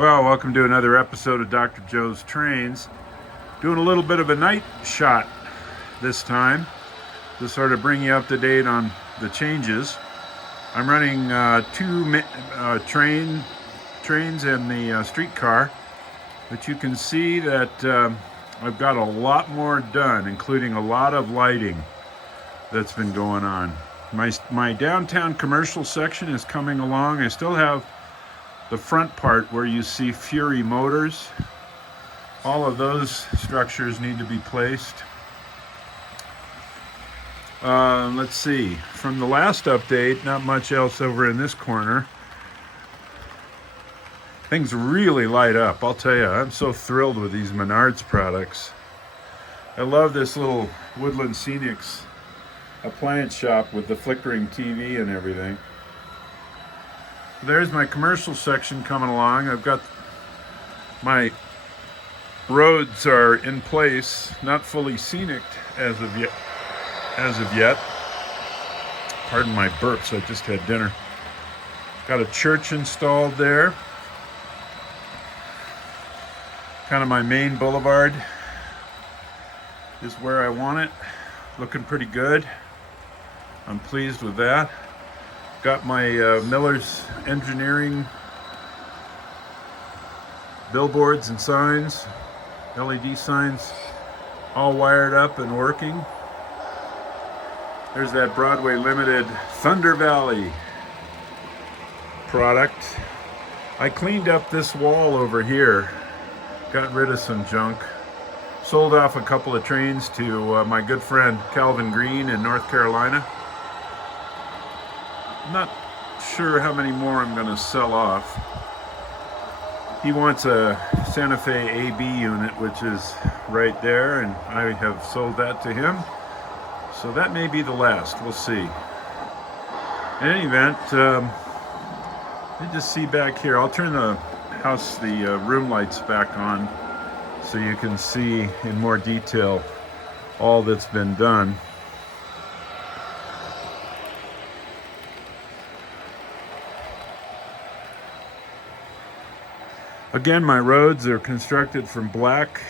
Well, welcome to another episode of Dr. Joe's Trains. Doing a little bit of a night shot this time to sort of bring you up to date on the changes. I'm running two trains and the streetcar, but you can see that I've got a lot more done, including a lot of lighting that's been going on. My downtown commercial section is coming along. I still have the front part where you see Fury motors. All of those structures need to be placed. Let's see, from the last update, not much else over in this corner. Things really light up, I'll tell you. I'm so thrilled with these Menards products. I love this little Woodland Scenics appliance shop with the flickering TV and everything. There's my commercial section coming along. I've got my roads are in place, not fully scenic as of yet. Pardon my burps, I just had dinner. Got a church installed there. Kind of my main boulevard is where I want it. Looking pretty good. I'm pleased with that. Got my Miller's Engineering billboards and signs, LED signs, all wired up and working. There's that Broadway Limited Thunder Valley product. I cleaned up this wall over here, got rid of some junk, sold off a couple of trains to my good friend Calvin Green in North Carolina. Not sure how many more I'm going to sell off. He wants a Santa Fe AB unit, which is right there, and I have sold that to him. So that may be the last. We'll see. In any event, you just see back here. I'll turn the room lights back on so you can see in more detail all that's been done. Again, my roads are constructed from black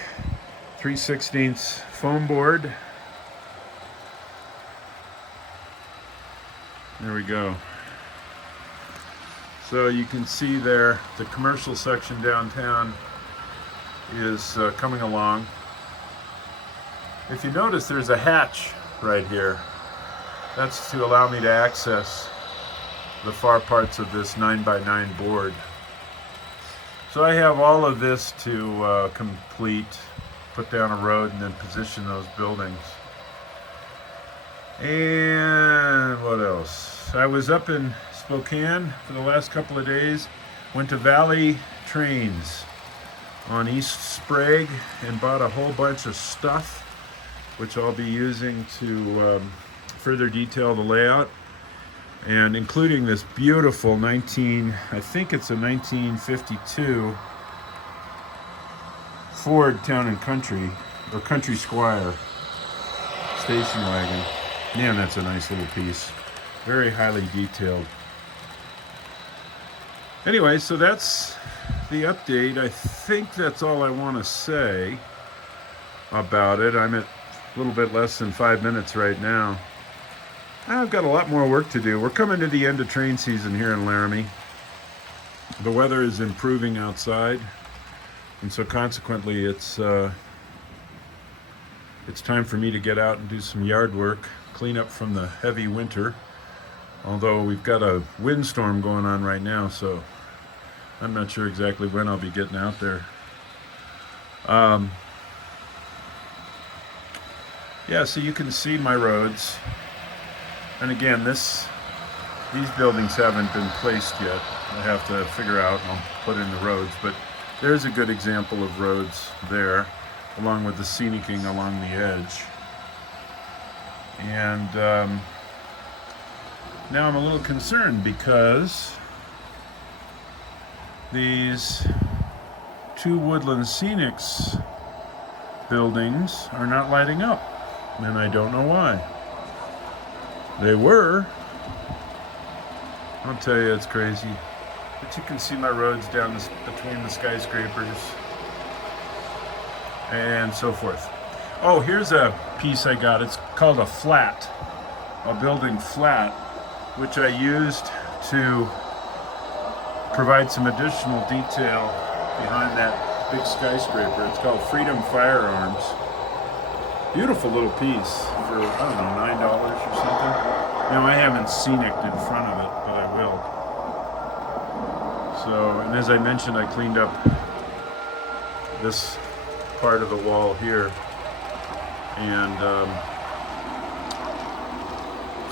3/16 foam board. There we go. So you can see there the commercial section downtown is coming along. If you notice, there's a hatch right here. That's to allow me to access the far parts of this 9x9 board. So I have all of this to complete, put down a road, and then position those buildings. And what else? I was up in Spokane for the last couple of days. Went to Valley Trains on East Sprague and bought a whole bunch of stuff, which I'll be using to further detail the layout. And including this beautiful I think it's a 1952 Ford Town and Country, or Country Squire station wagon. Man, that's a nice little piece. Very highly detailed. Anyway, so that's the update. I think that's all I want to say about it. I'm at a little bit less than 5 minutes right now. I've got a lot more work to do. We're coming to the end of train season here in Laramie. The weather is improving outside, and so consequently it's time for me to get out and do some yard work, clean up from the heavy winter. Although we've got a windstorm going on right now, so I'm not sure exactly when I'll be getting out there. Yeah, so you can see my roads. And again, these buildings haven't been placed yet. I have to figure out, and I'll put in the roads, but there's a good example of roads there, along with the scenicing along the edge. And now I'm a little concerned because these two Woodland Scenics buildings are not lighting up, and I don't know why. They were. I'll tell you, it's crazy. but you can see my roads down between the skyscrapers and so forth. Oh, here's a piece I got. It's called a flat, a building flat, which I used to provide some additional detail behind that big skyscraper. It's called Freedom Firearms. Beautiful little piece for, I don't know, $9 or something. Now, I haven't Scenic in front of it, but I will. So, and as I mentioned, I cleaned up this part of the wall here. And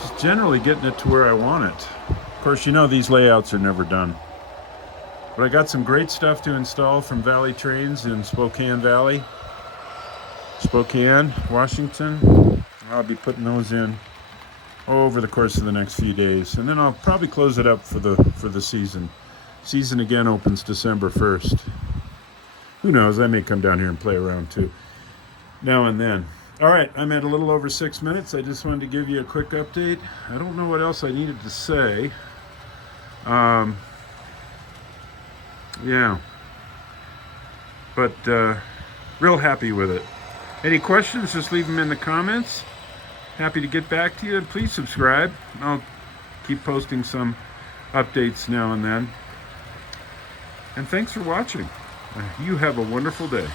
just generally getting it to where I want it. Of course, you know these layouts are never done. But I got some great stuff to install from Valley Trains in Spokane, Washington. I'll be putting those in over the course of the next few days, and then I'll probably close it up for the season. Season again opens December 1st. Who knows? I may come down here and play around too, now and then. All right, I'm at a little over 6 minutes. I just wanted to give you a quick update. I don't know what else I needed to say. Yeah, but real happy with it. Any questions, just leave them in the comments. Happy to get back to you. Please subscribe. I'll keep posting some updates now and then. And thanks for watching. You have a wonderful day.